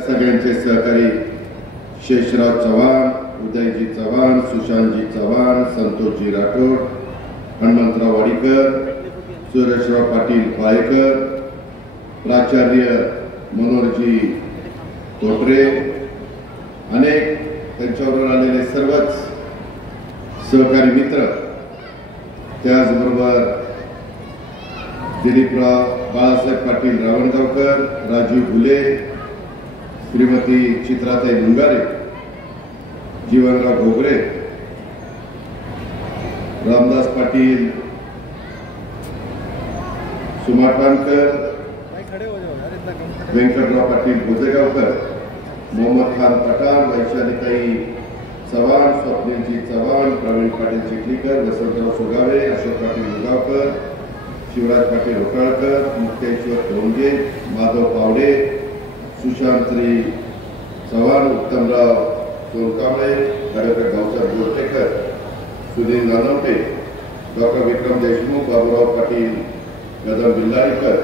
सगळ्यांचे सहकारी शेषराव चव्हाण, उदयजी चव्हाण, सुशांतजी चव्हाण, संतोषजी राठोड, हनुमंतराव वाडीकर, सुरेशराव पाटील पाळेकर, प्राचार्य मनोहरजी तोटरे, अनेक त्यांच्याबरोबर आलेले सर्वच सहकारी मित्र, त्याचबरोबर दिलीपराव बाळासाहेब पाटील रावणगावकर, राजीव घुले, श्रीमती चित्राताई मुंगारे, जीवनराव घोगरे, रामदास पाटील सुमाटवानकर, व्यंकटराव पाटील भोजेगावकर, मोहम्मद खान पठाण, वैशालीताई चव्हाण, स्वप्नीलजी चव्हाण, प्रवीण पाटील चिखलीकर, वसंतराव सुगावे, अशोक पाटील मुगावकर, शिवराज पाटील होटाळकर, मुक्तेश्वर धोंगे, माधव पावडे, सुशांतरी चव्हाण, उत्तमराव सोनकांबळे, ॲडव्होकेट भाऊसाहेब गोरटेकर, सुनील नानवटे, डॉक्टर विक्रम देशमुख, बाबूराव पाटील कदम बिल्लारीकर,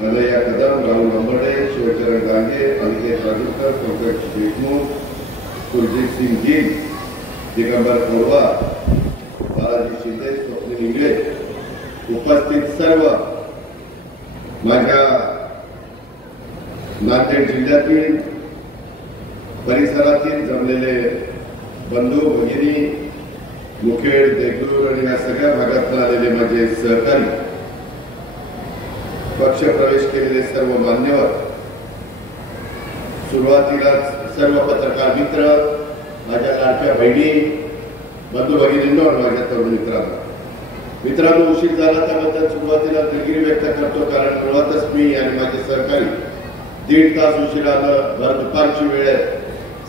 कन्हैया कदम, राहुल अंबर्डे, शिवचरण डांगे, अनिकेत राजूरकर, पंकज देशमुख, सुरजीत सिंग जी, दिगंबर कोरबा, बालाजी शिंदे, स्वप्नील इंगळे, उपस्थित सर्व माझ्या नांदेड जिल्ह्यातील परिसरातील जमलेले बंधू भगिनी, मुखेड, देगलूर आणि या सगळ्या भागातून आलेले माझे सहकारी, पक्ष प्रवेश केलेले सर्व मान्यवर, सुरुवातीला सर्व पत्रकार मित्र, माझ्या लाडक्या बहिणी, बंधू भगिनींनो आणि माझ्या तरुण मित्रांनो, उशीर झाला त्याबद्दल सुरुवातीला दिलगिरी व्यक्त करतो, कारण मुळातच मी आणि माझे सहकारी 1.5 तास उशिरानं भर दुपारची वेळ आहे,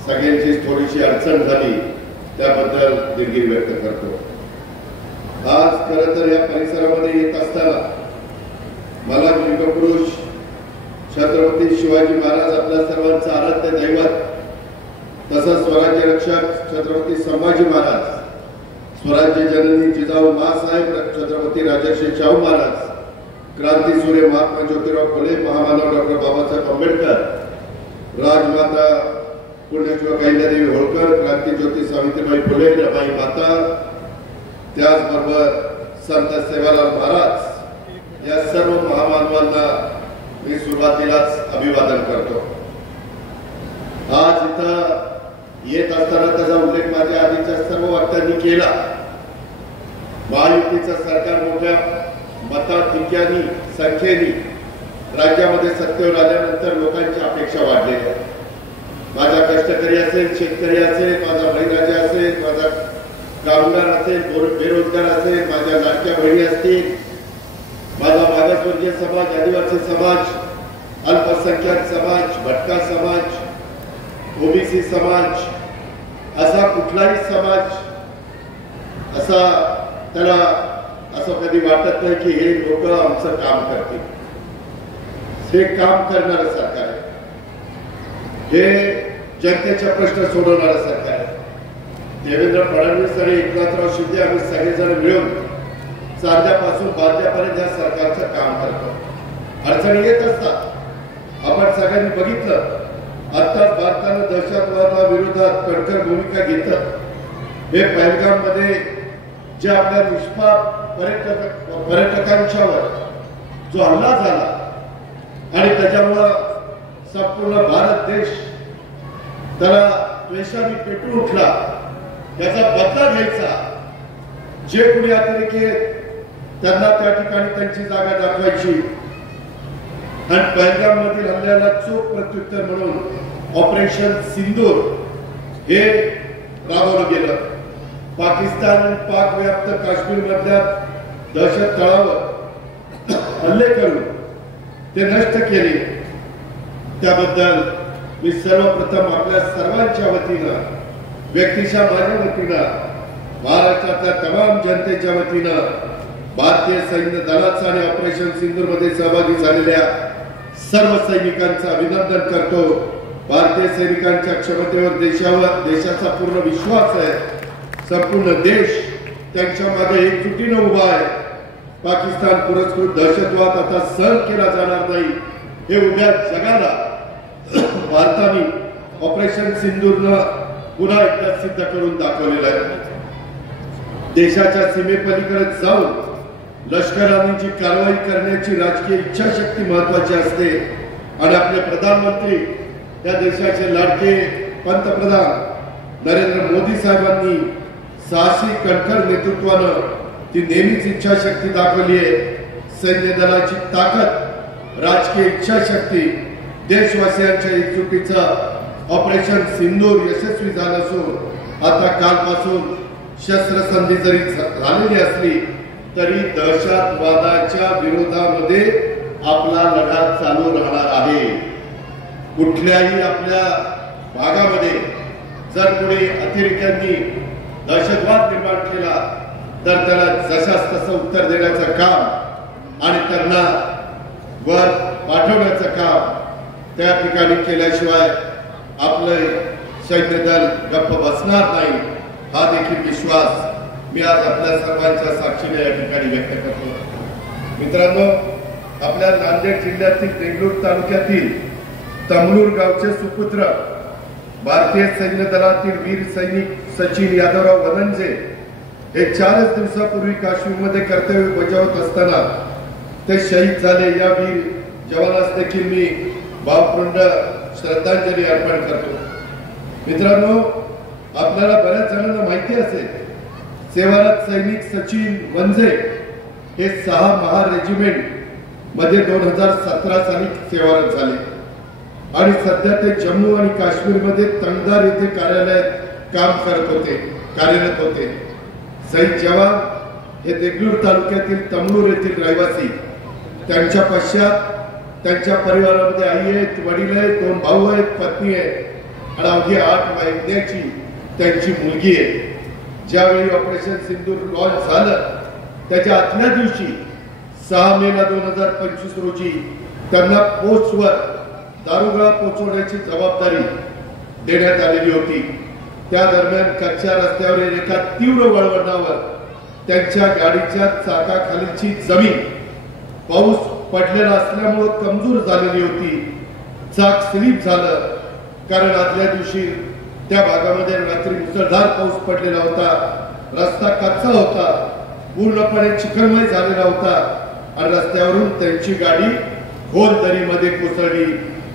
सगळ्यांची थोडीशी अडचण झाली, त्याबद्दल दिलगिरी व्यक्त करतो. आज खरं तर या परिसरामध्ये येत असताना मला युगपुरुष छत्रपती शिवाजी महाराज, आपल्या सर्वांचं आराध्य दैवत, तसंच स्वराज्य रक्षक छत्रपती संभाजी महाराज, स्वराज्य जननी जिजाऊ माँसाहेब छत्रपती राजर्षी शाहू महाराज, क्रांतीसूर्य महात्मा ज्योतिराव फुले, महामानव डॉक्टर बाबासाहेब आंबेडकर, राजमाता पुण्यश्लोक अहिल्यादेवी होळकर, क्रांतीज्योती सावित्रीबाई फुले, रमाई माता, त्याचबरोबर संत सेवालाल महाराज, या सर्व महामानवांना मी सुरुवातीलाच अभिवादन करतो. आज इथं येत असताना त्याचा उल्लेख माझ्या आधीच्या सर्व वक्त्यांनी केला. महायुतीचं सरकार मोठ्या मताधिक्यानी, संख्येनी राज्यामध्ये सत्तेवर आल्यानंतर लोकांच्या अपेक्षा वाढलेल्या. माझा कष्टकरी असेल, शेतकरी असेल, माझा बळीराजा असेल, माझा कामगार असेल, बेरोजगार असेल, माझ्या लाडक्या बहिणी असतील, माझा मागासवर्गीय समाज, आदिवासी समाज, अल्पसंख्याक समाज, भटका समाज, ओबीसी समाज, असा कुठलाही समाज असा त्याला असं कधी वाटत नाही की हे लोक आमचं काम करतील. हे काम करणारं सरकार आहे, हे जनतेचा प्रश्न सोडवणारं सरकार आहे. देवेंद्र फडणवीस आणि एकनाथराव शिंदे आम्ही सगळेजण मिळून चांद्यापासून बांद्यापर्यंत या सरकारचं काम करतो. अडचणी येत असतात, आपण सगळ्यांनी बघितलं. आता भारतानं दहशतवादाविरोधात कणखर भूमिका घेतलं. हे पहलगाममध्ये जे आपल्या निष्पाप पर्यटकांच्यावर जो हल्ला झाला आणि त्याच्यामुळं संपूर्ण भारत देश त्याला द्वेषाने पेटून उठला, त्याचा बदला घ्यायचा. जे कोणी अतिरेकी त्यांना त्या ठिकाणी त्यांची जागा दाखवायची आणि पहलगाम मधील हल्ल्याला चोख प्रत्युत्तर म्हणून ऑपरेशन सिंदूर हे राबवलं गेलं. पाकिस्तान आणि पाक व्याप्त काश्मीर मधल्या दहशत तळावर हल्ले करून ते नष्ट केले. त्याबद्दल मी सर्वप्रथम आपल्या सर्वांच्या वतीनं, व्यक्तिशः माझ्या वतीनं, महाराष्ट्रातल्या तमाम जनतेच्या वतीनं, भारतीय सैन्य दलाचा आणि ऑपरेशन सिंदूर मध्ये सहभागी झालेल्या सर्व सैनिकांचं अभिनंदन करतो. भारतीय सैनिकांच्या क्षमतेवर देशाचा पूर्ण विश्वास आहे. संपूर्ण देश त्यांच्या मागे एकजुटीनं उभा आहे. पाकिस्तान पुरस्कृत दहशतवाद आता सहन केला जाणार नाही हे उद्या जगाला भारताने ऑपरेशन सिंदूरनं पुन्हा एकदा सिद्ध करून दाखवलेलं आहे. देशाच्या सीमेपलीकडे जाऊन लष्कराने जी कारवाई करण्याची राजकीय इच्छाशक्ती महत्वाची असते आणि आपले प्रधानमंत्री या देशाचे लाडके पंतप्रधान नरेंद्र मोदी साहेबांनी साहसी कणखर नेतृत्वानं ती नेहमीच इच्छाशक्ती दाखवली आहे. सैन्य दलाची ताकद, राजकीय इच्छाशक्ती, देशवासियांच्या एकजुटीचा ऑपरेशन सिंदूर यशस्वी झालं असून आता कालपासून शस्त्रसंधी जरी झालेली असली तरी दहशतवादाच्या विरोधामध्ये आपला लढा चालू राहणार आहे. कुठल्याही आपल्या भागामध्ये जर कोणी अतिरेक्यांनी दहशतवाद निर्माण केला तर त्याला जशास तसं उत्तर देण्याचं काम आणि त्यांना वर पाठवण्याचं काम त्या ठिकाणी केल्याशिवाय आपलं सैन्य दल गप्प बसणार नाही, हा देखील विश्वास मी आज आपल्या सर्वांच्या साक्षीने या ठिकाणी व्यक्त करतो. मित्रांनो, आपल्या नांदेड जिल्ह्यातील देगलूर तालुक्यातील तमलूर गावचे सुपुत्र भारतीय सैन्य दलातील वीर सैनिक सचिन यादवराव वनंजे हे 4 दिवसापूर्वी काश्मीरमध्ये कर्तव्य बजावत असताना ते शहीद झाले. या वीर जवानास देखील मी भावपूर्ण श्रद्धांजली अर्पण करतो. मित्रांनो, आपल्याला बऱ्याच जणांना माहिती असेल सेवारत सैनिक सचिन वनजे हे 6 महार रेजिमेंट मध्ये 2017 साली सेवारत झाले आणि सध्या ते जम्मू आणि काश्मीरमध्ये तंगदार येथे कार्यालयात काम कार्यरत होते. शहीद जवान हे देगलूर तालुक्यातील तमलूर येथील रहिवासी. त्यांच्या पश्चात त्यांच्या परिवारामध्ये आई आहेत, वडील आहेत, 2 भाऊ आहेत, पत्नी आहे आणि अवघी 8 महिन्याची त्यांची मुलगी आहे. ज्यावेळी ऑपरेशन सिंदूर लॉन्च झालं त्याच्या आदल्या दिवशी 6 मे 2025 रोजी त्यांना पोस्टवर दारुगोळा पोहोचवण्याची जबाबदारी देण्यात आलेली होती. त्या दरम्यान कच्च्या रस्त्यावरील एका तीव्र वळवणावर त्यांच्या गाडीच्या चाकाखालीची जमीन पाऊस पडलेला असल्यामुळे कमजोर झालेली होती. चाक स्लिप झालं कारण आदल्या दिवशी त्या भागामध्ये रात्री मुसळधार पाऊस पडलेला होता. रस्ता कच्चा होता, पूर्णपणे चिखलमय झालेला होता आणि रस्त्यावरून त्यांची गाडी खोल दरीमध्ये कोसळली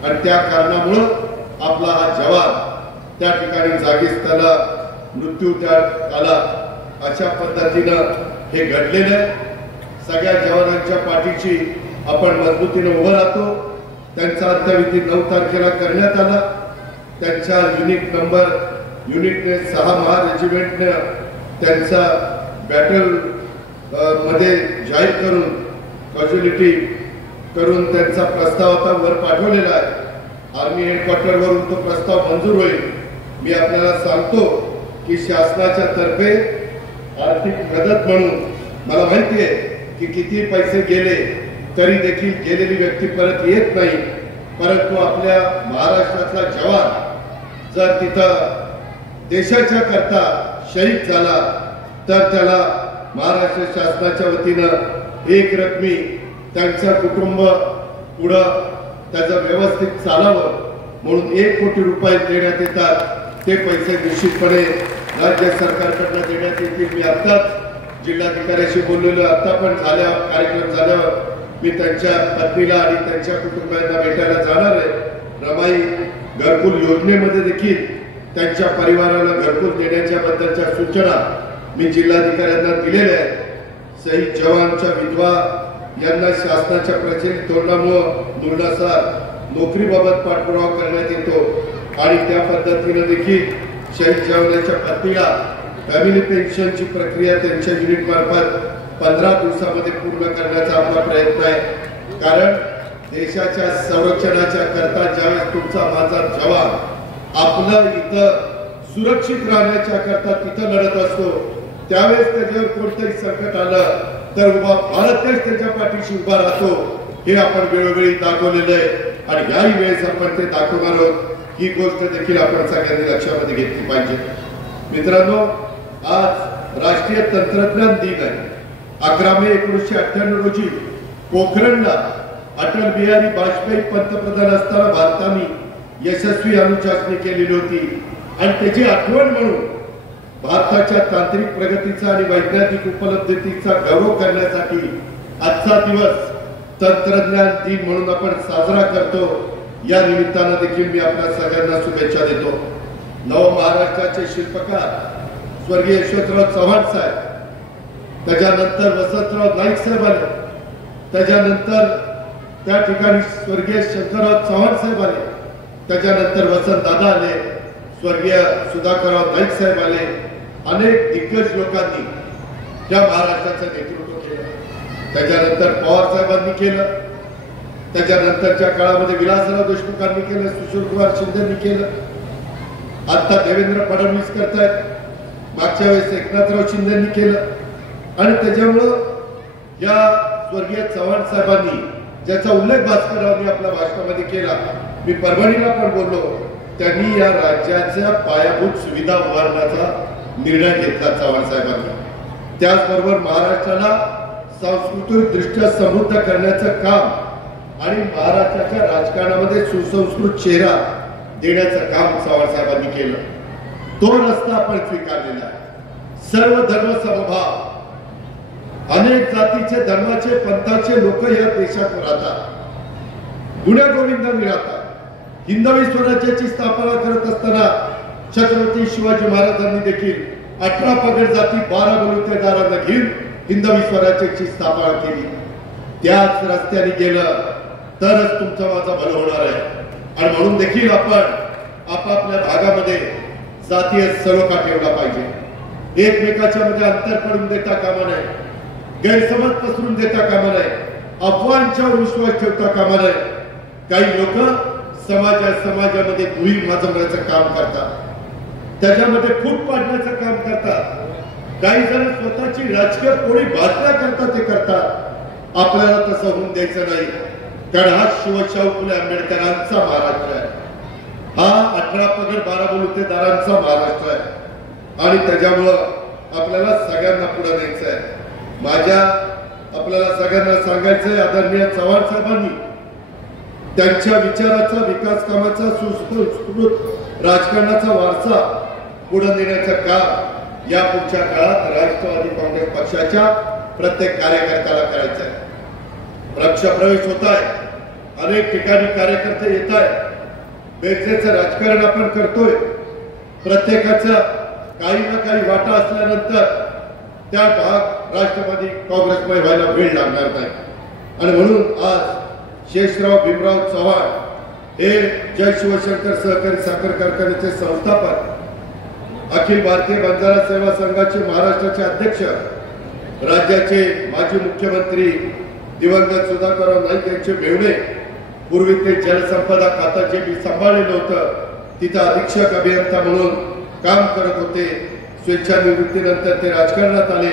आणि त्या कारणामुळे आपला हा जवान त्या ठिकाणी जागीच त्याला मृत्यू आला. अशा पद्धतीनं हे घडलेलं आहे. सगळ्या जवानांच्या पाठीशी आपण मजबूतीने उभं राहतो. त्यांचा अंत्यविधी 9 तारखेला करण्यात आला. त्यांच्या युनिटने 6 महार रेजिमेंटने त्यांचा बॅटल मध्ये जाहीर करून कॅज्युअलिटी करून त्यांचा प्रस्ताव आता वर पाठवलेला आहे. आर्मी हेडक्वार्टरवरून तो प्रस्ताव मंजूर होईल. मी आपल्याला सांगतो की शासनाच्या तर्फे आर्थिक मदत म्हणून मला माहिती आहे की किती पैसे गेले तरी देखील गेलेली व्यक्ती परत येत नाही. परंतु आपल्या महाराष्ट्रातला जवान जर तिथं देशाच्या करता शहीद झाला तर त्याला महाराष्ट्र शासनाच्या वतीनं एक रकमी त्यांचं कुटुंब पुढं त्याचं व्यवस्थित चालावं म्हणून 1 कोटी रुपये देण्यात येतात. ते पैसे निश्चितपणे राज्य सरकारकडनं देण्यात येतील. मी आताच जिल्हाधिकाऱ्याशी बोललेलो, आता पण कार्यक्रम झाल्यावर मी त्यांच्या पत्नीला आणि त्यांच्या कुटुंबियांना भेटायला जाणार आहे. रमाई घरकुल योजनेमध्ये देखील त्यांच्या परिवाराला घरकुल देण्याच्या बद्दलच्या सूचना मी जिल्हाधिकाऱ्यांना दिलेल्या आहेत. शहीद जवानच्या विधवा यांना शासनाच्या प्रचलित धोरणानुसार नोकरीबाबत पाठपुरावा करण्यात येतो आणि त्या पद्धतीने देखील शहीद जवानाच्या पत्नीला फॅमिली पेन्शनची प्रक्रिया त्यांच्या युनिट मार्फत 15 दिवसामध्ये पूर्ण करण्याचा आपला प्रयत्न आहे. कारण देशाच्या संरक्षणाच्या करता ज्यावेळेस तुमचा माझा जवान आपलं इथं सुरक्षित राहण्याच्या करता तिथं लढत असतो त्यावेळेस त्याच्यावर कोणतंही संकट आलं तर उभा भारत देश त्याच्या पाठीशी उभा राहतो. हे आपण वेळोवेळी दाखवलेलं आहे आणि याही वेळेस आपण ते दाखवणार आहोत. ही गोष्ट देखील आपण सगळ्यांनी लक्षामध्ये घेतली पाहिजे. मित्रांनो, आज राष्ट्रीय तंत्रज्ञान दिन आहे. 11 मे 1998 रोजी पोखरणला अटल बिहारी वाजपेयी पंतप्रधान असताना भारताने यशस्वी अनुचाचणी केलेली होती आणि त्याची आठवण म्हणून भारताच्या तांत्रिक प्रगतीचा आणि वैज्ञानिक उपलब्धतेचा गौरव करण्यासाठी आजचा दिवस तंत्रज्ञान दिन म्हणून आपण साजरा करतो। या निमित्तानं देखील मी आपल्या सगळ्यांना शुभेच्छा देतो। नव महाराष्ट्राचे शिल्पकार स्वर्गीय यशवंतराव चव्हाण साहेब, त्याच्यानंतर वसंतराव नाईक साहेब आले, त्याच्यानंतर त्या ठिकाणी स्वर्गीय शंकरराव चव्हाण साहेब आले, त्याच्यानंतर वसंत दादा आले, स्वर्गीय सुधाकरराव नाईक साहेब आले। अनेक दिग्गज लोकांनी त्या महाराष्ट्राचं नेतृत्व केलं। त्याच्यानंतर पवार साहेबांनी केलं, त्याच्यानंतरच्या काळामध्ये विलासराव देशमुखांनी केलं, सुशीलकुमार शिंदेंनी केलं, आता देवेंद्र फडणवीस करतायत, मागच्या वेळेस एकनाथराव शिंदेंनी केलं। आणि त्याच्यामुळं या स्वर्गीय चव्हाण साहेबांनी ज्याचा उल्लेख भास्कररावांनी आपल्या भाषणामध्ये केला, मी परभणीला पण बोललो, त्यांनी या राज्याच्या पायाभूत सुविधा उभारण्याचा निर्णय घेतला चव्हाण साहेबांनी। त्याचबरोबर महाराष्ट्राला सांस्कृतिक दृष्ट्या समृद्ध करण्याचं काम आणि महाराष्ट्राच्या राजकारणामध्ये सुसंस्कृत चेहरा देण्याचं काम चव्हाण साहेबांनी केलं। तो रस्ता आपण स्वीकारलेला आहे। सर्व धर्म समभाव, अनेक जातीचे धर्माचे पंथाचे लोक या देशात राहतात, गुण्यागोविंदांनी राहतात। हिंदवी स्वराज्याची स्थापना करत असताना छत्रपती शिवाजी महाराजांनी देखील 18 पगड जाती 12 बलुतेदारांना घेऊन हिंदवी स्वराज्याची स्थापना केली। त्याच रस्त्याने गेलं तरच तुमचं माझं भलं होणार आहे। आणि म्हणून देखील आपण आपापल्या भागामध्ये जातीय सलोखा ठेवला पाहिजे। एकमेकाच्या मध्ये अंतर पडून देता कामा नये, गैरसमज पसरून देता कामा नये, अफवांच्यावर विश्वास ठेवता कामा नये। काही लोक समाजामध्ये धुळी माजवण्याचं काम करतात, त्याच्यामध्ये फूट पाडण्याचं काम करतात। काही जण स्वतःची राजकीय पोळी भाजण्याकरता ते करतात। आपल्याला तसं होऊन द्यायचं नाही, कारण हा शिवशाहू फुले आंबेडकरांचा महाराष्ट्र आहे, हा 18 पगड 12 बलुतेदारांचा महाराष्ट्र आहे। आणि त्याच्यामुळं आपल्याला सगळ्यांना पुढे न्यायचं आहे। माझ्या आपल्याला सगळ्यांना सांगायचंय, आदरणीय चव्हाण साहेबांनी त्यांच्या विचाराचा, विकास कामाचा, सुसंस्कृत राजकारणाचा वारसा पुढे नेण्याचं काम या पुढच्या काळात राष्ट्रवादी काँग्रेस पक्षाच्या प्रत्येक कार्यकर्त्याला करायचं आहे। पक्षप्रवेश होत आहे, अनेक ठिकाणी कार्यकर्ते येत आहेत, बेचेचं राजकारण आपण करतोय। प्रत्येकाचा काही ना काही वाटा असल्यानंतर त्या भाग राष्ट्रवादी काँग्रेसमध्ये व्हायला वेळ लागणार नाही। आणि म्हणून आज शेषराव भीमराव चव्हाण हे जय शिवशंकर सहकारी साखर कारखान्याचे संस्थापक, अखिल भारतीय बंजारा सेवा संघाचे महाराष्ट्राचे अध्यक्ष, राज्याचे माजी मुख्यमंत्री दिवंगत सुधाकरराव नाईक यांचे मेहुणे, पूर्वी ते जलसंपदा खातं जे मी सांभाळलेलं होतं तिथं अधीक्षक अभियंता म्हणून काम करत होते। स्वेच्छानिवृत्तीनंतर ते राजकारणात आले,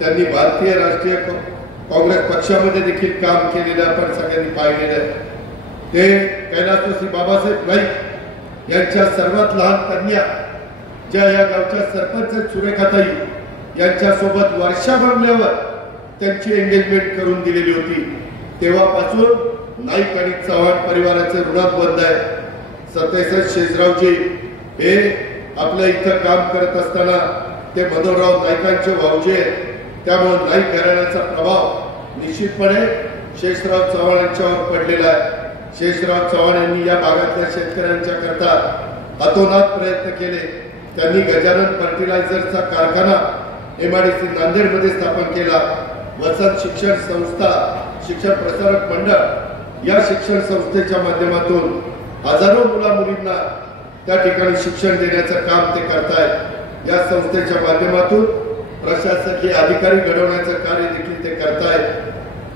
त्यांनी भारतीय राष्ट्रीय काँग्रेस पक्षामध्ये देखील काम केलेलं आपण सगळ्यांनी पाहिलेलं आहे। ते कैलासवासी बाबासाहेब नाईक यांच्या सर्वात लहान कन्या, ज्या या गावच्या सरपंच सुरेखाताई यांच्यासोबत वर्षा बंगल्यावर त्यांची एंगेजमेंट करून दिलेली होती। तेव्हापासून नाईक आणि चव्हाण परिवाराचे ऋणात बंद आहे। सत्यशे शेषरावजी हे आपल्या इथं काम करत असताना ते मनोहरराव नाईकांचे भाऊजे, त्यामुळे नाईक घराण्याचा प्रभाव निश्चितपणे शेषराव चव्हाण यांच्यावर पडलेला आहे। शेषराव चव्हाण यांनी या भागातल्या शेतकऱ्यांच्या करता हातोहात प्रयत्न केले। त्यांनी गजानन फर्टिलायझरचा कारखाना MIDC नांदेडमध्ये स्थापन केला। वसंत शिक्षण संस्था, शिक्षण प्रसारक मंडळ या शिक्षण संस्थेच्या माध्यमातून हजारो मुला मुलींना त्या ठिकाणी शिक्षण देण्याचं काम ते करतायत। या संस्थेच्या माध्यमातून प्रशासकीय अधिकारी घडवण्याचं कार्य देखील ते करतायत।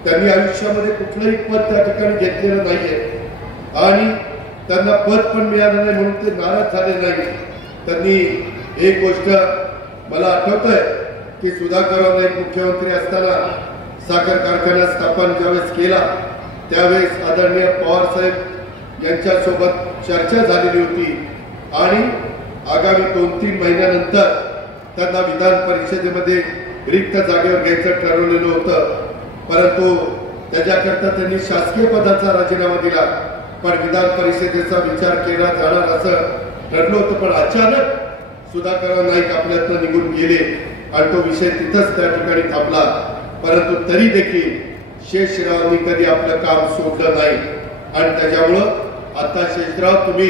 त्यांनी आयुष्यामध्ये कुठलंही पद त्या ठिकाणी घेतलेलं नाहीये आणि त्यांना पद पण मिळालं नाही म्हणून ते नाराज झाले नाही। त्यांनी एक गोष्ट मला आठवतंय की सुधाकरराव नाईक मुख्यमंत्री असताना साखर कारखाना स्थापन ज्यावेळेस केला त्यावेळेस आदरणीय पवार साहेब यांच्यासोबत चर्चा झालेली होती आणि आगामी 2-3 महिन्यानंतर त्यांना विधान परिषदेमध्ये रिक्त जागेवर घ्यायचं ठरवलेलं होतं, परंतु त्याच्याकरता त्यांनी शासकीय पदाचा राजीनामा दिला। पण विधान परिषदेचा विचार केला जाणार असं ठरलं होतं, पण अचानक सुधाकर नाईक आपल्यातनं निघून गेले आणि तो विषय तिथंच त्या ठिकाणी थांबला. परंतु तरी देखील शेषरावांनी कधी आपलं काम सोडलं नाही आणि त्याच्यामुळं आता शेषराव तुम्ही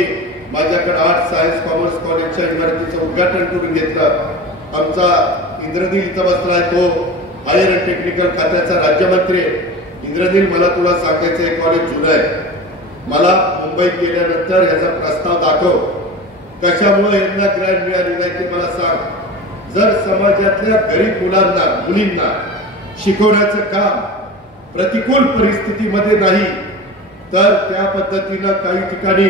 माझ्याकडे आर्ट सायन्स कॉमर्स कॉलेजच्या इमारतीचं उद्घाटन करून घेतलं. आमचा इंद्रनील इथं बसलाय, तो हायर अँड टेक्निकल खात्याचा राज्यमंत्री. इंद्रनील, मला तुला सांगायचं हे कॉलेज जुनं आहे. मला मुंबईत गेल्यानंतर ह्याचा प्रस्ताव दाखव. कशामुळे यांना ग्रँट मिळाली नाही ते मला सांग. जर समाजातल्या गरीब मुलांना मुलींना शिकवण्याचं काम प्रतिकूल परिस्थितीमध्ये नाही तर त्या पद्धतीनं काही ठिकाणी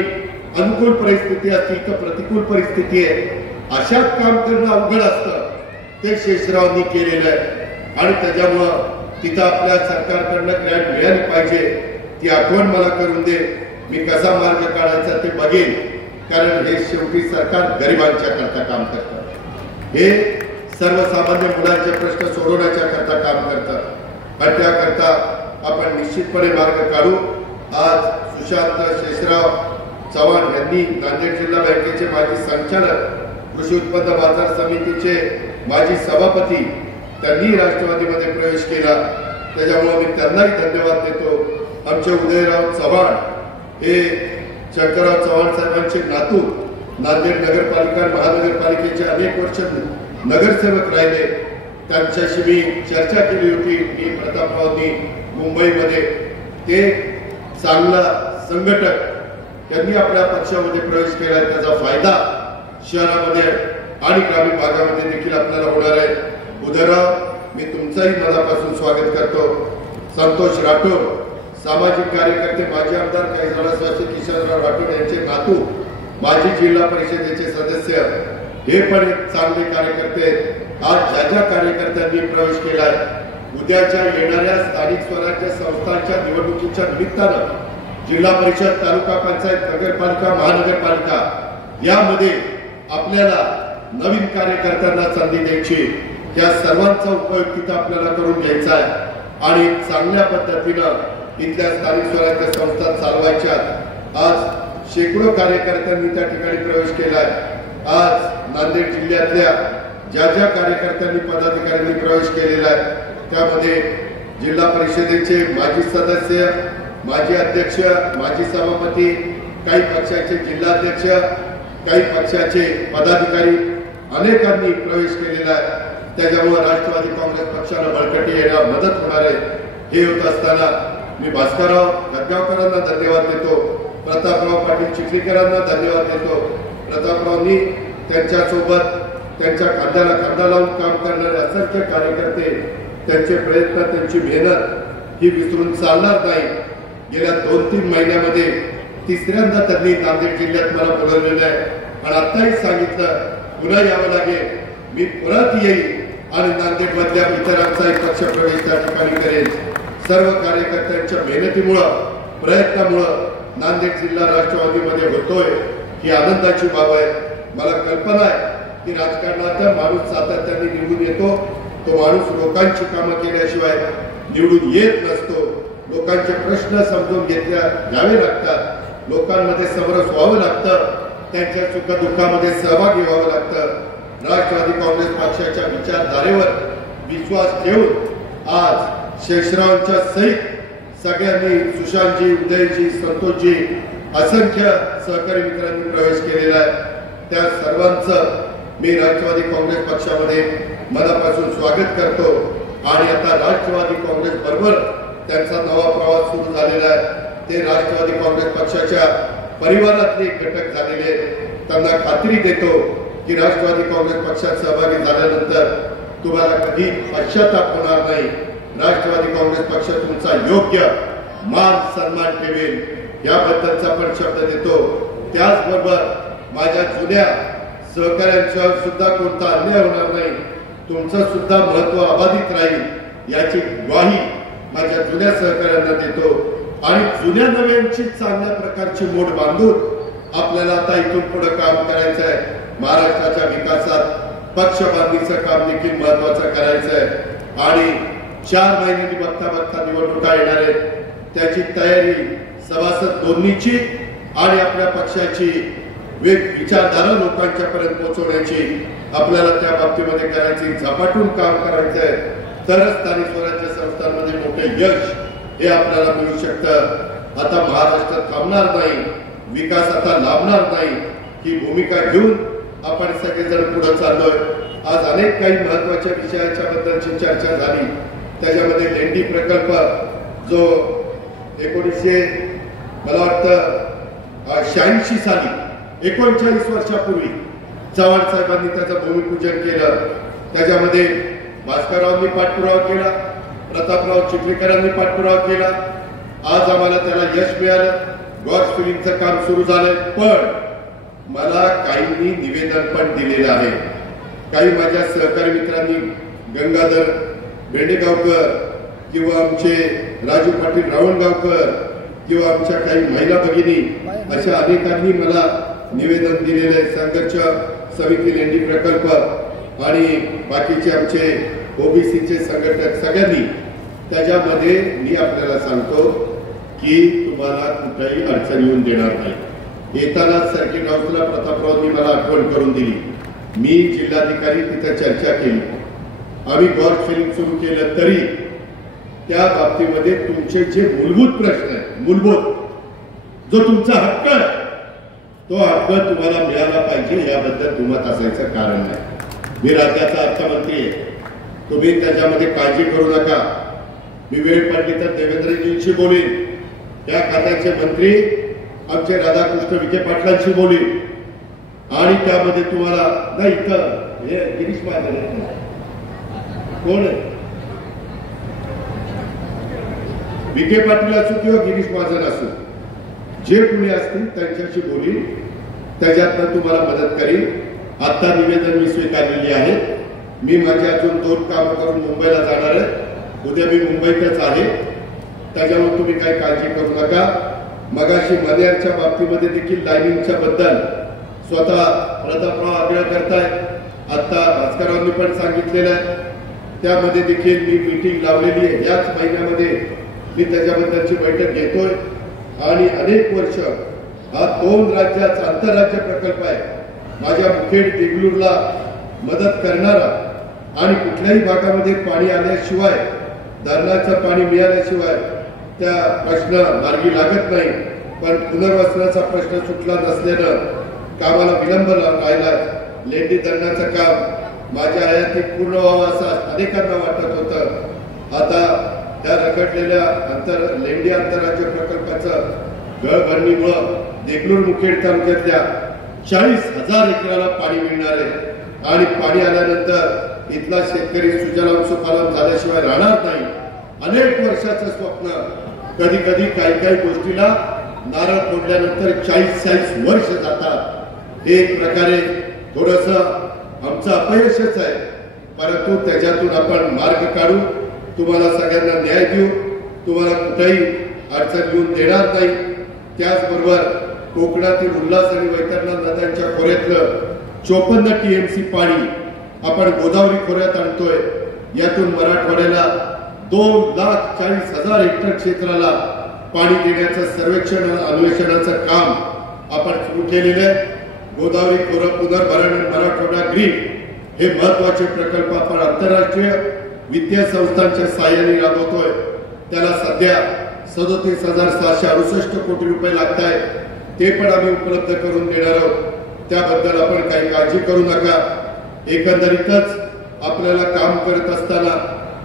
अनुकूल परिस्थिती असतील तर प्रतिकूल परिस्थिती आहे, अशात काम करणं अवघड असतं. ते शेषरावांनी केलेलं आहे आणि त्याच्यामुळं तिथं आपल्या सरकारकडनं ग्रँट मिळाली पाहिजे. ती आठवण मला करून दे. मी कसा मार्ग काढायचा ते बघेन, कारण हे शेवटी सरकार गरिबांच्या करता काम करतं. हे सर्वसामान्य मुलांचे प्रश्न सोडवण्याच्या करता काम करतात आणि त्याकरता आपण निश्चितपणे मार्ग काढू. आज सुशांत शेषराव चव्हाण यांनी नांदेड जिल्हा बँकेचे माजी संचालक, कृषी उत्पन्न बाजार समितीचे माजी सभापती, त्यांनी राष्ट्रवादीमध्ये प्रवेश केला. त्याच्यामुळे मी त्यांनाही धन्यवाद देतो. आमचे उदयराव चव्हाण हे शंकरराव चव्हाण साहेबांचे नातू, नांदेड नगरपालिका महानगरपालिकेचे अनेक वर्ष नगरसेवक राहिले. त्यांच्याशी मी चर्चा केली होती की प्रतापरावनी मुंबईमध्ये ते चांगला संघटक, त्यांनी आपल्या पक्षामध्ये प्रवेश केला. त्याचा फायदा शहरामध्ये आणि ग्रामीण भागामध्ये देखील आपल्याला होणार आहे. उदयराव, मी तुमचंही मनापासून स्वागत करतो. संतोष राठोड, सामाजिक कार्यकर्ते, माजी आमदार कैलासवासी किशनराव राठोड यांचे नातू, माजी जिल्हा परिषदेचे सदस्य, हे पण चांगले कार्यकर्ते. आज ज्या ज्या कार्यकर्त्यांनी प्रवेश केलाय, उद्याच्या येणाऱ्या स्थानिक स्वराज्य संस्थांच्या निवडणुकीच्या निमित्तानं जिल्हा परिषद, तालुका पंचायत, नगरपालिका, महानगरपालिका यामध्ये आपल्याला नवीन कार्यकर्त्यांना संधी द्यायची. या सर्वांचा उपयोग तिथं आपल्याला करून घ्यायचा आहे आणि चांगल्या पद्धतीनं इथल्या स्थानिक स्वराज्य संस्था चालवायच्या. आज शेकडो कार्यकर्त्यांनी त्या ठिकाणी प्रवेश केलाय. आज नांदेड जिल्ह्यातल्या ज्या ज्या कार्यकर्त्यांनी पदाधिकाऱ्यांनी प्रवेश केलेला आहे त्यामध्ये जिल्हा परिषदेचे माजी सदस्य, माजी अध्यक्ष, माजी सभापती, काही पक्षाचे जिल्हाध्यक्ष, काही पक्षाचे पदाधिकारी अनेकांनी प्रवेश केलेला आहे. त्याच्यामुळे राष्ट्रवादी काँग्रेस पक्षाला बळकटी येण्यास मदत होणार आहे. हे होत असताना मी भास्करराव गदगावकरांना धन्यवाद देतो, प्रतापराव पाटील चिखलीकरांना धन्यवाद देतो. प्रतापरावनी त्यांच्यासोबत त्यांच्या खांद्याला खांदा लावून काम करणारे असंख्य कार्यकर्ते, त्यांचे प्रयत्न, त्यांची मेहनत ही विसरून चालणार नाही. गेल्या 2-3 महिन्यामध्ये तिसऱ्यांदा त्यांनी नांदेड जिल्ह्यात मला बोलवलेलं आहे आणि आताही सांगितलं पुन्हा यावं लागेल. मी परत येईल आणि नांदेड मधल्या इतरांचाही पक्ष प्रवेश त्या ठिकाणी करेल. सर्व कार्यकर्त्यांच्या मेहनतीमुळं, प्रयत्नामुळं नांदेड जिल्हा राष्ट्रवादीमध्ये होतोय, ही आनंदाची बाब आहे. मला कल्पना आहे की राजकारणात माणूस सातत्याने निवडून येतो, तो माणूस लोकांची कामं केल्याशिवाय निवडून येत नसतो. लोकांचे प्रश्न समजून घ्यावे लागतात, लोकांमध्ये समरस व्हावं लागतं, त्यांच्या सुखदुःखामध्ये सहभागी व्हावं लागतं. राष्ट्रवादी काँग्रेस पक्षाच्या विचारधारेवर विश्वास ठेवून आज शेषरावांच्या सहित सगळ्यांनी, सुशांतजी, उदयजी, संतोषजी, असंख्य सहकारी मित्रांनी प्रवेश केलेला आहे. त्या सर्वांचं मी राष्ट्रवादी काँग्रेस पक्षामध्ये मनापासून स्वागत करतो आणि आता राष्ट्रवादी काँग्रेस बरोबर त्यांचा नवा प्रवास सुरू झालेला आहे. ते राष्ट्रवादी काँग्रेस पक्षाच्या परिवारातले घटक झालेले. त्यांना खात्री देतो की राष्ट्रवादी काँग्रेस पक्षात सहभागी झाल्यानंतर तुम्हाला कधी पश्चाताप होणार नाही. राष्ट्रवादी काँग्रेस पक्ष तुमचा योग्य मान सन्मान ठेवेल याबद्दलचा पण शब्द देतो. त्याचबरोबर माझ्या जुन्या सहकाऱ्यांच्या सुद्धा कोणता अन्याय होणार नाही, तुमचं सुद्धा महत्व अबाधित राहील याची ग्वाही माझ्या जुन्या सहकाऱ्यांना देतो. आणि जुन्या नव्यांची चांगल्या प्रकारची मोड बांधून आपल्याला आता इथून पुढे काम करायचं आहे. महाराष्ट्राच्या विकासात पक्ष बांधणीचं काम देखील महत्वाचं करायचं आहे आणि 4 महिन्यांनी बघता बघता निवडणुका येणार आहेत. त्याची तयारी सभासद दोन्हीची आणि आपल्या पक्षाची विचारधारा लोकांच्या पर्यंत पोहोचवण्याची आपल्याला त्या बाबतीमध्ये करायची, झपाटून काम करायचंय, तरच स्थानिक स्वराज्य संस्थांमध्ये मोठे यश हे आपल्याला मिळू शकतं। आता महाराष्ट्र थांबणार नाही, विकास आता लांबणार नाही, ही भूमिका घेऊन आपण सगळेजण पुढे चाललोय। आज अनेक काही महत्वाच्या विषयाच्या बद्दलची चर्चा झाली, त्याच्यामध्ये लेंडी प्रकल्प जो 1986 साली 39 वर्षापूर्वी चव्हाण साहेबांनी त्याचं भूमिपूजन केलं, त्याच्यामध्ये भास्कररावांनी पाठपुरावा केला, प्रतापराव चिखलीकरांनी पाठपुरावा केला, आज आम्हाला त्याला यश मिळालं, गॉड्स फिलिंगचं काम सुरू झालंय। पण मला काहींनी निवेदन पण दिलेलं आहे, काही माझ्या सहकारी मित्रांनी गंगाधर भेंडेगावकर किंवा आमचे राजू पाटील रावणगावकर किंवा आमच्या काही महिला भगिनी अशा अनेकांनी मला निवेदन दिलेले आहे। संघर्ष समिती लेंडी प्रकल्प आणि बाकीचे आमचे ओबीसीचे संघटक सगळ्यांनी, त्याच्यामध्ये मी आपल्याला सांगतो की तुम्हाला कुठेही अडचण येऊन देणार नाही। येताना सर्किट हाऊसला प्रतापरावांनी मला आठवण करून दिली, मी जिल्हाधिकारी तिथे चर्चा केली, आम्ही गॉड फिलिंग सुरू केलं, तरी त्या बाबतीमध्ये तुमचे जे मूलभूत प्रश्न आहेत, मूलभूत जो तुमचा हक्क आहे, तो हक्क तुम्हाला मिळाला पाहिजे याबद्दल दुमत असायचं कारण नाही। मी राज्याचा अर्थमंत्री आहे, तुम्ही त्याच्यामध्ये काळजी करू नका, मी वेळ पडली तर देवेंद्रजींशी बोलीन, या खात्याचे मंत्री आमचे राधाकृष्ण विखे पाटलांशी बोलीन, आणि त्यामध्ये तुम्हाला नाही इथं हे गिरीश महाजन कोण आहे, विखे पाटील असो किंवा गिरीश महाजन असो, जे कुणी असतील त्यांच्याशी बोली, त्याच्यातनं तुम्हाला मदत करीन। आता निवेदन मी स्वीकारलेली आहे, मी माझे अजून 2 काम करून मुंबईला जाणार आहे, उद्या मी मुंबईतच आहे, त्याच्यावर तुम्ही काही काळजी करू नका। मगाशी मनेरच्या बाबतीमध्ये देखील लाईनिंगच्या बद्दल स्वतः प्रतापराव आग्रह करताय, आता भास्कररावांनी पण सांगितलेलं आहे, त्यामध्ये देखील मी मीटिंग लावलेली आहे, याच महिन्यामध्ये मी त्याच्याबद्दलची बैठक घेतोय, आणि अनेक वर्ष हा 2 राज्याचा आंतरराज्य प्रकल्प आहे, माझ्या मुखेड देगलूरला मदत करणारा, आणि कुठल्याही भागामध्ये पाणी आल्याशिवाय, धरणाचं पाणी मिळाल्याशिवाय त्या प्रश्न मार्गी लागत नाही, पण पुनर्वसनाचा प्रश्न सुटला नसल्यानं कामाला विलंब राहिला। लेंडी धरणाचं काम माझ्या हयातीत पूर्ण व्हावं असं अनेकांना वाटत होतं, आता त्या रखडलेल्या लेंडी आंतरराज्य प्रकल्पाचं गळभरणीमुळं देगलूर मुखेड तालुक्यातल्या 40,000 एकराला पाणी मिळणार आहे, आणि पाणी आल्यानंतर इथला शेतकरी सुजलाम सुफलाम झाल्याशिवाय राहणार नाही। अनेक वर्षाचं स्वप्न, कधी कधी काही गोष्टीला नारळ फोडल्यानंतर 40-40 वर्ष जातात, हे एक प्रकारे थोडस आमचं अपयशच आहे, परंतु त्याच्यातून आपण मार्ग काढू, तुम्हाला सगळ्यांना न्याय देऊ, तुम्हाला कुठेही अडचण येऊन देणार नाही। त्याचबरोबर कोकणातील उल्हास आणि वैतरणा नद्यांच्या खोऱ्यातलं 54 TMC पाणी आपण गोदावरी खोऱ्यात आणतोय, यातून मराठवाड्याला 2,40,000 हेक्टर क्षेत्राला पाणी देण्याचं सर्वेक्षण अन्वेषणाचं काम आपण सुरू केलेलं आहे। गोदावरी खोरं पुनर्भरण आणि मराठवाडा ग्रीन हे महत्वाचे प्रकल्प आपण आंतरराष्ट्रीय वित्तीय संस्थांच्या सहाय्याने राबवतोय, त्याला सध्या 37,768 कोटी रुपये लागत आहेत, ते पण आम्ही उपलब्ध करून देणार आहोत, त्याबद्दल आपण काही काळजी करू नका। एकंदरीतच आपल्याला काम करत असताना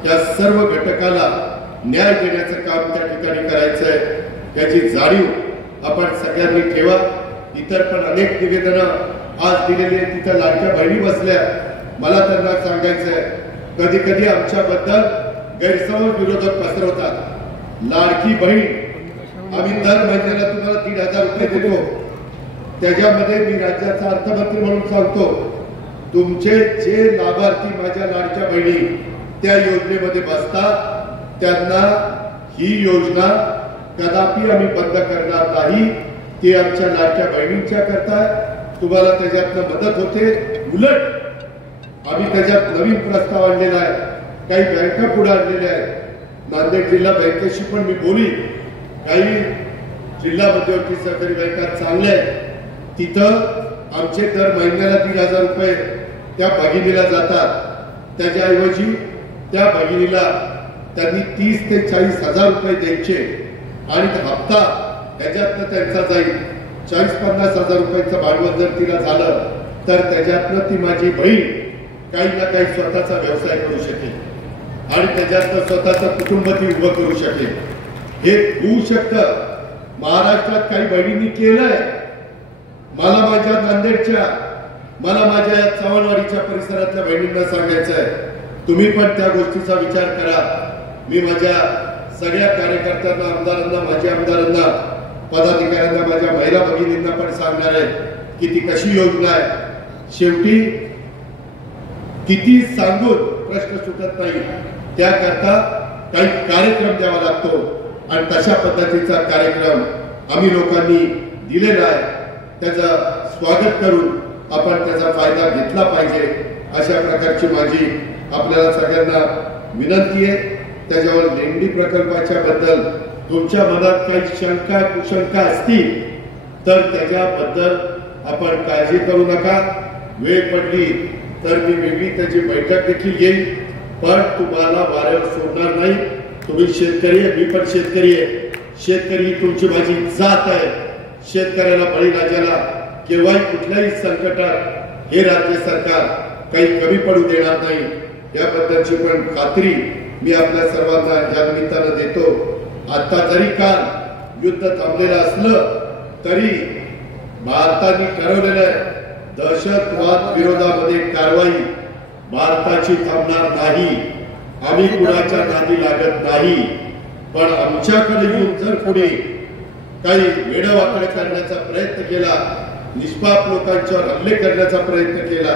या सर्व घटकाला न्याय देण्याचं काम त्या ठिकाणी करायचंय, याची जाणीव आपण सगळ्यांनी ठेवा। इतर पण अनेक निवेदनं आज दिलेली आहेत, तिथं लाडक्या बहिणी बसल्या, मला त्यांना सांगायचंय, कधी कधी आमच्याबद्दल गैरसमज विरोधक पसरवतात। लाडकी बहीण आम्ही दर महिन्याला तुम्हाला 1,500 रुपये देतो, त्याच्यामध्ये मी राज्याचा अर्थमंत्री म्हणून सांगतो, तुमचे जे लाभार्थी माझ्या लाडक्या बहिणी त्या योजनेमध्ये बसतात, त्यांना ही योजना कदापि आम्ही बंद करणार नाही, ती आमच्या लाडक्या बहिणींच्या करता तुम्हाला त्याच्यातनं मदत होते। उलट आम्ही त्याच्यात नवीन प्रस्ताव आणलेला आहे, काही बँका पुढे आणलेल्या आहेत, नांदेड जिल्हा बँकेशी पण मी बोली, काही जिल्हा मध्यवर्ती सहकारी बँका चांगल्या आहेत तिथं आमचे दर महिन्याला 1,500 रुपये त्या भगिनीला जातात. त्याच्याऐवजी त्या भगिनीला त्यांनी 30 ते 40 हजार रुपये द्यायचे आणि हप्ता त्याच्यातनं त्यांचा जाईल. 40-50 हजार रुपयाचं भांडवल जर तिला झालं तर त्याच्यातनं ती माझी बहीण काही ना काही स्वतःचा व्यवसाय करू शकेल आणि त्याच्यातनं स्वतःचं कुटुंब ती उभं करू शकेल. हे होऊ शकतं. महाराष्ट्रात काही बहिणींनी केलंय. मला माझ्या नांदेडच्या, मला माझ्या चव्हाणवाडीच्या परिसरातल्या बहिणींना सांगायचं आहे, तुम्ही पण त्या गोष्टीचा विचार करा. मी माझ्या सगळ्या कार्यकर्त्यांना, आमदारांना, माझ्या आमदारांना, पदाधिकाऱ्यांना, माझ्या महिला भगिनींना पण सांगणार आहे की ती कशी योजना आहे. शेवटी किती सांगून प्रश्न सुटत नाही. त्याकरता काही कार्यक्रम द्यावा लागतो आणि तशा पद्धतीचा कार्यक्रम आम्ही लोकांनी दिलेला आहे. त्याचं स्वागत करून आपण त्याचा फायदा घेतला पाहिजे अशा प्रकारची माझी आपल्याला सगळ्यांना विनंती आहे. त्याच्यावर लेंडी प्रकल्पाच्या बद्दल तुमच्या मनात काही शंका कुशंका असतील तर त्याच्याबद्दल आपण काळजी करू नका. वेळ पडली तर मी वेगळी त्याची बैठक देखील घेईन, पण तुम्हाला वाऱ्यावर सोडणार नाही. तुम्ही शेतकरी आहे, मी पण शेतकरी आहे. शेतकरी ही तुमची माझी जात आहे. शेतकऱ्याला, बळीराजाला केव्हाही कुठल्याही संकटात हे राज्य सरकार काही कमी पडू देणार नाही याबद्दलची पण खात्री मी आपल्या सर्वांना या निमित्तानं देतो. आता जरी काल युद्ध थांबलेलं असलं तरी भारताने ठरवलेलं आहे दहशतवाद विरोधामध्ये कारवाई भारताची थांबणार नाही. आम्ही कुणाच्या नादी लागत नाही. पण आमच्याकडे येऊन जर कोणी काही वेडवाकडे करण्याचा प्रयत्न केला, निष्पाप लोकांच्यावर हल्ले करण्याचा प्रयत्न केला,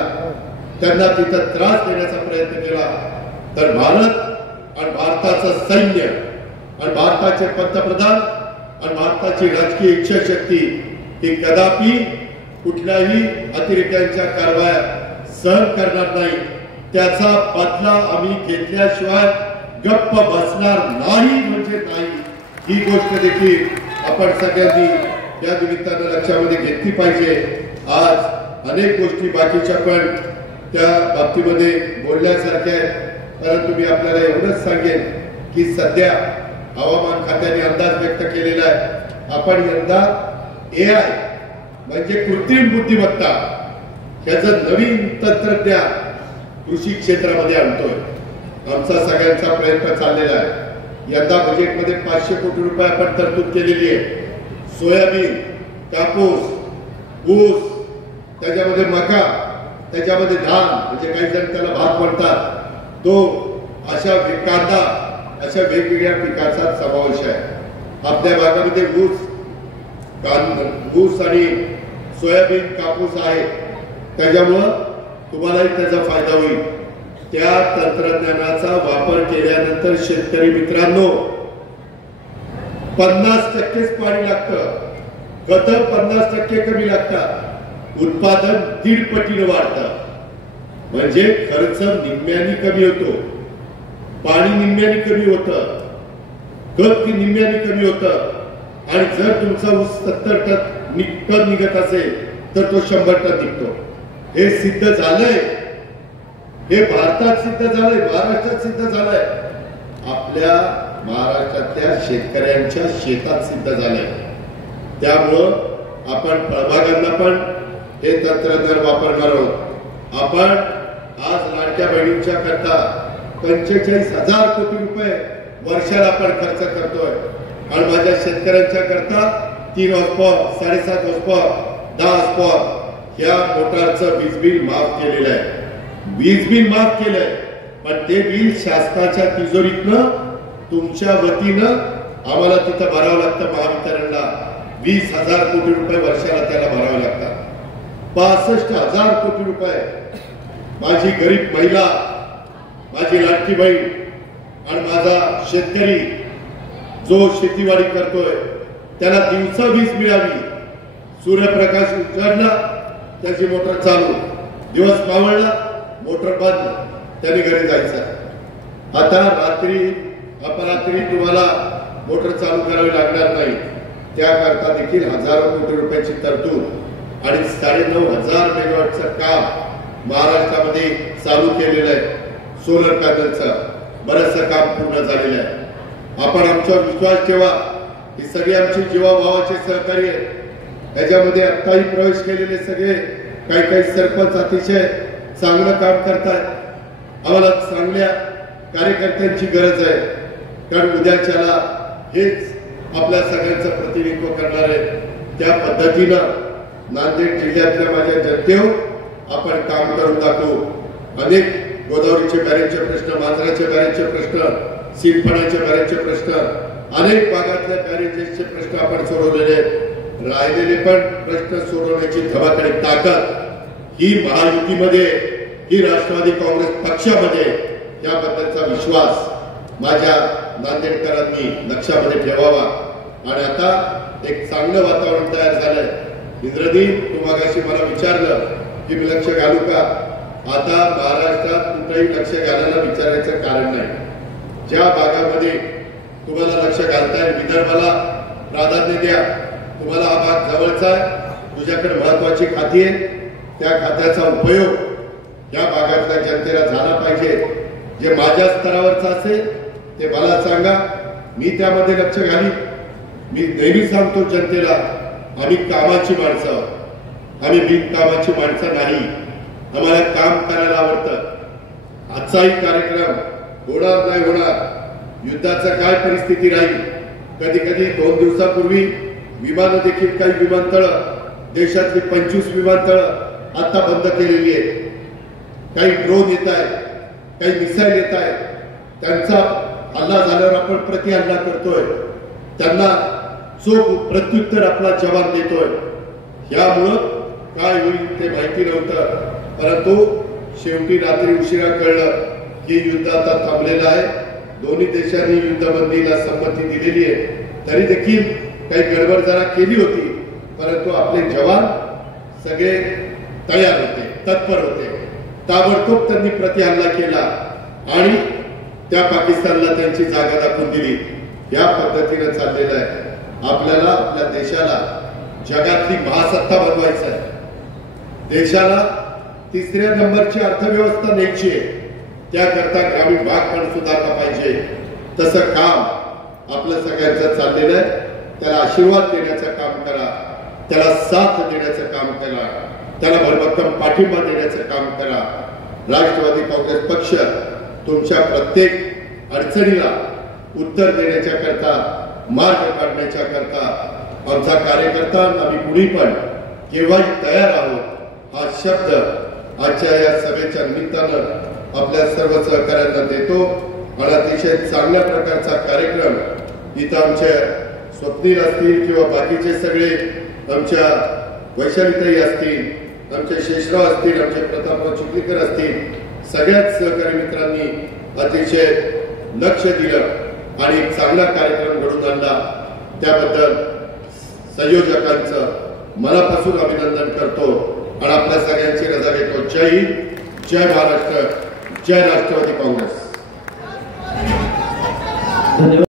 त्यांना तिथं त्रास देण्याचा प्रयत्न केला तर भारत आणि भारताचं सैन्य आणि भारताचे पंतप्रधान आणि भारताची राजकीय इच्छाशक्ती ही कदापि कुठल्याही अतिरेक्यांच्या कारवाया सहन करणार नाही. त्याचा बदला आम्ही घेतल्याशिवाय गप्प बसणार नाही म्हणजे नाही. ही गोष्ट देखील आपण सगळ्यांनी या निमित्तानं लक्षामध्ये घेतली पाहिजे. आज अनेक गोष्टी बाकीच्या पण त्या बाबतीमध्ये बोलण्यासारख्या आहेत, परंतु मी आपल्याला एवढंच सांगेन की सध्या हवामान खात्याने अंदाज व्यक्त केलेला आहे. आपण यंदा AI म्हणजे कृत्रिम बुद्धिमत्ता याचं नवीन तंत्रज्ञान कृषी क्षेत्रामध्ये आणतोय. आमचा सगळ्यांचा प्रयत्न चाललेला आहे. यंदा बजेटमध्ये 500 कोटी रुपये आपण तरतूद केलेली आहे. सोयाबीन, कापूस, ऊस, त्याच्यामध्ये मका, त्याच्यामध्ये धान म्हणजे काही जण त्याला भात म्हणतात, तो अशा कांदा, अशा वेगवेगळ्या पिकाचा समावेश आहे. आपल्या भागामध्ये ऊस आणि सोयाबीन, कापूस आहे. त्याच्यामुळं तुम्हालाही त्याचा फायदा होईल. त्या तंत्रज्ञानाचा वापर केल्यानंतर शेतकरी मित्रांनो 50%च पाणी लागतं, खतं 50% कमी लागतात, उत्पादन 1.5 पटीने वाढतं. म्हणजे खर्च निम्म्याने कमी होतो, पाणी निम्म्याने कमी होतं, खत निम्म्याने कमी होतं. आणि जर तुमचा ऊस 70 टन निघत असेल तर तो 100 टन निघतो. हे सिद्ध झालंय. हे भारतात सिद्ध झालंय, महाराष्ट्रात सिद्ध झालंय, आपल्या महाराष्ट्रातल्या शेतकऱ्यांच्या शेतात सिद्ध झालंय. त्यामुळं आपण फळबागांना पण हे तंत्रज्ञान वापरणार आहोत. आपण आज लाडक्या बहिणींच्या करता 45,000 कोटी रुपये वर्षाला आपण खर्च करतोय आणि माझ्या शेतकऱ्यांच्या करता 3 हॉर्सपॉवर, 7.5 हॉर्सपॉवर, 10 हॉर्सपॉवर या मोटारचं वीज बिल माफ केलेलं आहे. वीज बिल माफ केलंय, पण ते बिल शासनाच्या तिजोरीतनं तुमच्या वतीनं आम्हाला तिथं भरावं लागतं. महावितरणला 20,000 कोटी रुपये वर्षाला त्याला भरावे लागतात. 65,000 कोटी रुपये माझी गरीब महिला, माझी लाडकी बहीण आणि माझा शेतकरी जो शेतीवाडी करतोय त्याला दिवसा वीज मिळावी. सूर्यप्रकाश उजाडला त्याची मोटर चालू, दिवस मावळला मोटर बंद, त्याने घरी जायचं. आता रात्री अपरात्री तुम्हाला मोटर चालू करावी लागणार नाही. त्याकरता देखील हजारो कोटी रुपयाची तरतूद आणि 9,500 मेगावॉटचं काम महाराष्ट्रामध्ये चालू केलेलं आहे. सोलर पॅनलचं बरंचसं काम पूर्ण झालेलं आहे. आपण आमच्यावर विश्वास ठेवा. ही सगळी आमची जीवाभावाचे सहकारी आहेत. याच्यामध्ये आत्ताही प्रवेश केलेले सगळे काही सरपंच अतिशय चांगलं काम करतात. आम्हाला चांगल्या कार्यकर्त्यांची गरज आहे, कारण उद्याच्याला हेच आपल्या सगळ्यांचं प्रतिनिधित्व करणार आहे. त्या पद्धतीनं नांदेड जिल्ह्यातल्या माझ्या जनतेवर आपण काम करून दाखवू. अनेक गोदावरीचे बॅरेजचे प्रश्न, मांजराचे बॅरेजचे प्रश्न, सिंदफणाचे बॅरेजचे प्रश्न, अनेक भागातल्या बॅरेजेसचे प्रश्न आपण सोडवलेले आहेत. राहिलेले पण प्रश्न सोडवण्याची धबाकडे ताकद ही महायुतीमध्ये, ही राष्ट्रवादी काँग्रेस पक्षामध्ये, याबद्दलचा विश्वास माझ्या नांदेडकरांनी लक्षामध्ये ठेवावा. आणि आता एक चांगलं वातावरण तयार झालंय. इंद्रदी, तू मागाशी मला विचारलं की मी लक्ष घालू का? आता महाराष्ट्रात कुठेही लक्ष घालायला विचारायचं कारण नाही. ज्या भागामध्ये तुम्हाला लक्ष घालताय, विदर्भाला प्राधान्य द्या. तुम्हाला हा भाग जवळचा आहे, तुझ्याकडे महत्वाची खाती आहे, त्या खात्याचा उपयोग या भागातल्या जनतेला झाला पाहिजे. जे माझ्या स्तरावरचं असेल ते मला सांगा, मी त्यामध्ये लक्ष घाली. मी नेहमी सांगतो जनतेला, आम्ही कामाची माणसं आहोत, आम्ही बिनकामाची माणसं नाही. आम्हाला काम करायला आवडतं. आजचाही कार्यक्रम होणार नाही होणार, युद्धाचं काय परिस्थिती राहील. कधी कधी 2 दिवसापूर्वी विमानं देखील, काही विमानतळं, देशातली 25 विमानतळं आता बंद केलेली आहेत. काही ड्रोन येत आहेत, काही मिसाईल येत आहेत. त्यांचा हल्ला झाल्यावर आपण प्रतिहल्ला करतोय, त्यांना चोख प्रत्युत्तर आपला जवान देतोय. यामुळं काय होईल ते माहिती नव्हतं, परंतु शेवटी रात्री उशिरा कळलं की युद्ध आता थांबलेलं आहे. दोन्ही देशांनी युद्धबंदीला संमती दिलेली आहे. तरी देखील काही गडबड जरा केली होती, परंतु आपले जवान सगळे तयार होते, तत्पर होते. ताबडतोब त्यांनी प्रतिहल्ला केला आणि त्या पाकिस्तानला त्यांची जागा दाखवून दिली. या पद्धतीने चाललेलं आहे. आपल्याला आपल्या देशाला जगातली महासत्ता बनवायचं आहे. देशाला 3ऱ्या नंबरची अर्थव्यवस्था न्यायची आहे. त्याकरता ग्रामीण भाग पण सुधारला पाहिजे. तसं काम आपलं सगळ्यांचं चाललेलं आहे. त्याला आशीर्वाद देण्याचं काम करा, त्याला साथ देण्याचं काम करा, त्याला भरभक्कम पाठिंबा देण्याचं काम करा. राष्ट्रवादी काँग्रेस पक्ष तुमच्या प्रत्येक अडचणीला उत्तर देण्याच्या करता, मार्ग काढण्याच्या करता आमचा कार्यकर्ता, आम्ही कुणी पण केव्हाही तयार आहोत हा शब्द आजच्या या सभेच्या निमित्तानं आपल्या सर्व सहकाऱ्यांना देतो. आणि अतिशय चांगल्या प्रकारचा कार्यक्रम इथं आमचे स्वप्नील असतील किंवा बाकीचे सगळे, आमच्या वैशालीताई असतील, आमचे शेषराव असतील, आमचे प्रतापराव चिखलीकर असतील, सगळ्याच सहकारी मित्रांनी अतिशय लक्ष दिलं आणि एक चांगला कार्यक्रम घडून आणला. त्याबद्दल संयोजकांचं मनापासून अभिनंदन करतो आणि आपल्या सगळ्यांची रजा घेतो. जय हिंद, जय महाराष्ट्र, जय राष्ट्रवादी काँग्रेस.